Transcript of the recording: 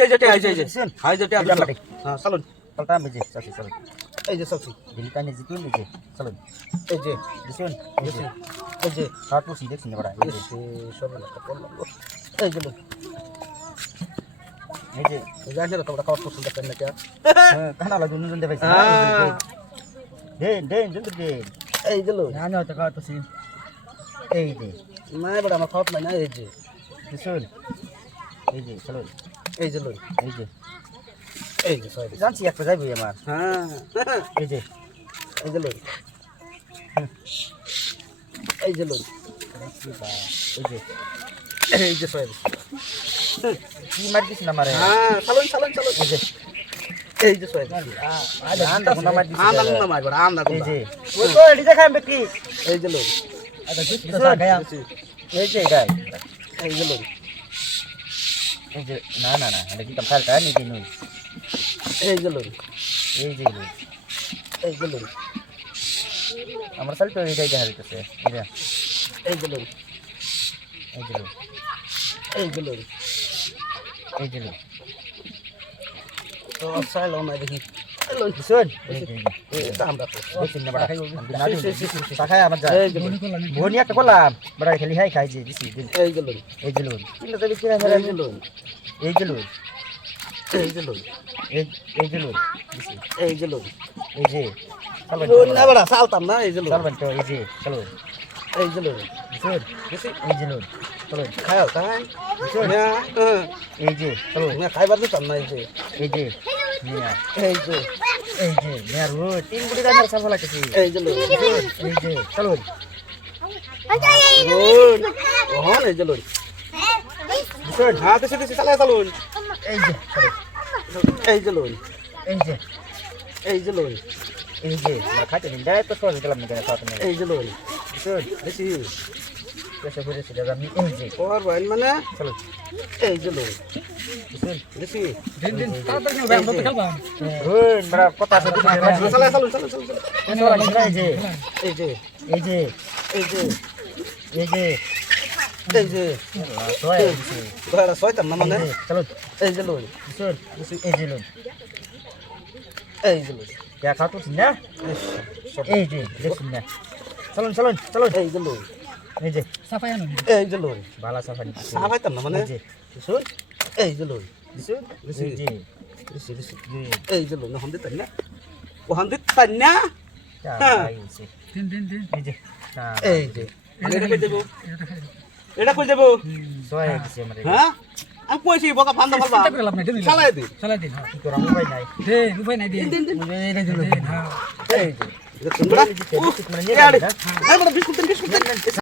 যে যেটা এই যে এই যে? হাই যেটা। হ্যাঁ চলুন পাল্টা বেজে চলছি চলুন এই যে চলছি দিলি কানে জিতুন বেজে চলুন এই যে দিছুন এই যে এই যে হাত পুষি দেখছি না বড়া এই যে সর্বনাশটা করলাম গো। এই যে এই যে জানি না তোমরা খাওয়ার পছন্দ করেন না কে হ্যাঁ, কানা লাগু নুন দে ভাই হ্যাঁ। দেন দেন জুন দেন এই যে না না তো খাওয়া পুষি এই যে না আমার খাওয়াত না এই যে দিছুন এই যে চলুন এই যে লোক এই যে। এই যে সরি জানছি একটা যাইবি আমার হ্যাঁ। এই যে এই যে লোক এই যে লোক এই যে। এই যে সরি। কি মার দিছ না মারে? হ্যাঁ। চালুন চালুন চালুন। এই যে। এই যে সরি। মারবার এই যে। ওই তো এডি দেখাই বেকি এই যে লোক এই যে এই যে। লোক এই যে না না না এটা কিন্তু ফালটা নি দিনু এই যে লড়ি এই যে লড়ি এই যে লড়ি আমার তো এইটাই দেখা দিতেছে এই যে। এই যে লড়ি এই যে লড়ি এই যে লড়ি এই যে লড়ি তো চাইলো না দেখি। একটা করলাম বড়া খালি হাই খাই যে দিছি এই লোক এই হয় এই যে এই যে এই যে এই দিছি এই যে না বড়া চালতাম না এই যে লোক তো এই যে চলো এই না হ্যাঁ এই যে এই যে এই যে এই যে মিয়া রো তিন গুড়ি গাছের সাফা লাগতেছি। এই যে এই যে চলো লোক ওহন এই যে দিছুন হ্যাঁ দেশে দেশে চালাই চালুন এই যে চলো। এই যে লোক এই যে। এই যে লোক এই যে না খাইতে দিন। যাই তো সহজ গেলাম না কেন এই যে আমি এই বাইন মানে? চলো। এই যে লোক চালুন চালুন চালুন এই যে যে এই যে যে সয় দিছি ধরা ছয়তাম না মানে লোক লোক লোক ইয়া এই যে না চলুন চলুন চলুন এই যে লোক এই যে বালা সাফানি সাহাবাইতাম না মানে ও হন দিতাম না হ্যাঁ। এই যে এই এটা কই দেবো এটা কই দেবো সয় দিছে আমারে হ্যাঁ আমি কইছি বকা ফান্দা ফালবা চালাই দি কি করাম উপায় নাই দিন দিন দিন এই যে লোক এই যে তোমরা বিস্কুট মানে নিয়ে এই আরে বড় বিস্কুট দিন বিস্কুট দিন